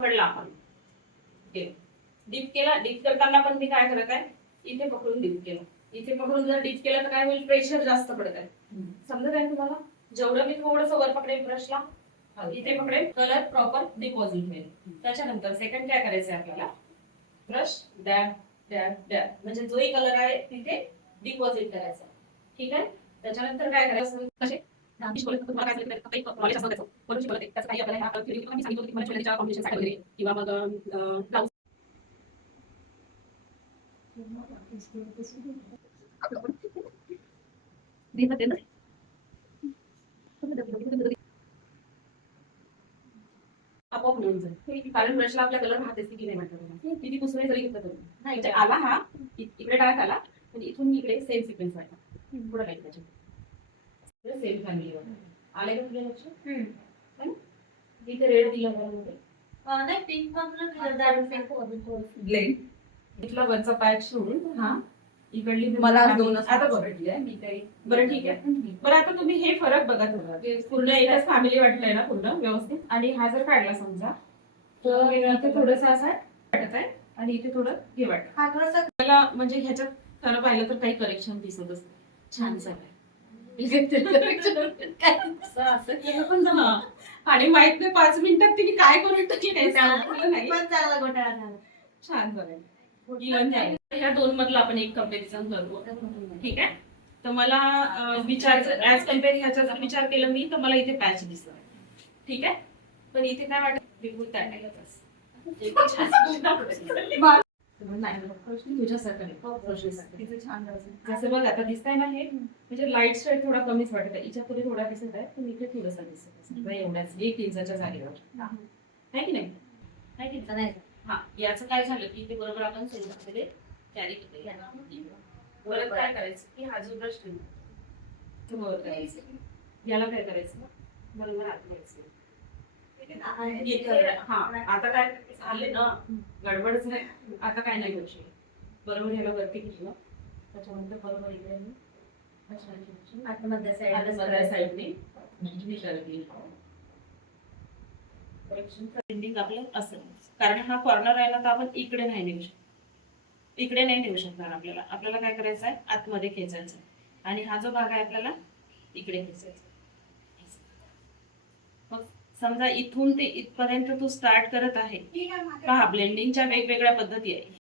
पडला आपण डीप केला. डीप करताना पण मी काय करत आहे, इथे पकडून डीप केलं. इथे पकडून जर डीप केलं तर काय होईल, प्रेशर जास्त पडत आहे. समजत आहे तुम्हाला? जेवढं मी थोडंसं वर पकडेल ब्रशला, इथे पकडेल, कलर प्रॉपर डिपॉझिट होईल. त्याच्यानंतर सेकंड काय करायचं आहे आपल्याला, ब्रश डॅब डॅब डॅब, म्हणजे जोही कलर आहे तिथे डिपॉझिट करायचा. ठीक आहे. त्याच्यानंतर काय करायचं, कसे किंवा मग ब्लाउज आपोआप मिळून जाईल. कारण ब्रशला आपल्या कलर राहतेच की नाही माहिती, किती पुसणे जरी घेतलं तरी म्हणजे आला हा इकडे डार्क आला, म्हणजे इथून इकडे सेम सिक्वेन्स व्हायचा. पुढे काय त्याच्यात सेम फॅमिलीवर आले का तुझ्या लक्ष? इथे रेड दिला नाही, पिंक ब्लेंड इथला वरचा पॅच सोडून हा इकडली मला दोन आता बघितली मी काही. बरं ठीक आहे. बरं आता तुम्ही हे फरक बघा थोडा, पूर्ण एकच फॅमिली वाटलंय ना पूर्ण व्यवस्थित. आणि हा जर काढला समजा तर इथे थोडंसं असं वाटत आहे आणि इथे थोडं हे वाटत मला, म्हणजे ह्याच्यात खरं पाहिलं तर काही करेक्शन दिसतच छान झालंय. आणि माहित नाही 5 मिनिटात तिने काय करून टाकली नाही, चांगला घोटाळा झाला. छान झालंय. ह्या दोन मधला आपण एक कंपॅरिझन करू. ठीक आहे. तर मला विचारायचं ऍज कम्पेअर ह्याचा जर विचार केला मी तर मला इथे पॅच दिसला. ठीक आहे. पण इथे काय वाटत बिलकुल जसं बघ आता दिसतंय ना, हे म्हणजे लाईट शेड थोडा कमीच वाटत आहे. हिच्या पुढे थोडा दिसत आहे, पण इथे थोडासा दिसत आहे. एवढ्याच 1 इंचाच्या जागेवर आहे की नाही? आहे की नाही? हा, याचं काय झालं की इथे बरोबर आपण सेंटरमध्ये कॅरी केलं. परत काय करायचं की हा जो ब्रश ठेवला वर करायचं, याला काय करायचं बरोबर आत घ्यायचं. हा, आता काय झाले ना, गडबडच नाही. आता काय नाही करू शकत. बरोबर ह्याला वरती घेतलं, त्याच्यानंतर बरोबर इकडे आतमधल्या साईडने पेंडिंग आपलं असेल. कारण हा कॉर्नर आहे ना, तर आपण इकडे नाही नेऊ शकतो. इकडे नाही नेऊ शकणार. आपल्याला काय करायचं आहे, आतमध्ये खेचायचं. आणि हा जो भाग आहे आपल्याला इकडे खेचायचा. मग समजा इथून ते इथपर्यंत तू स्टार्ट करत आहे. पहा, ब्लेंडिंगच्या वेगवेगळ्या पद्धती आहे.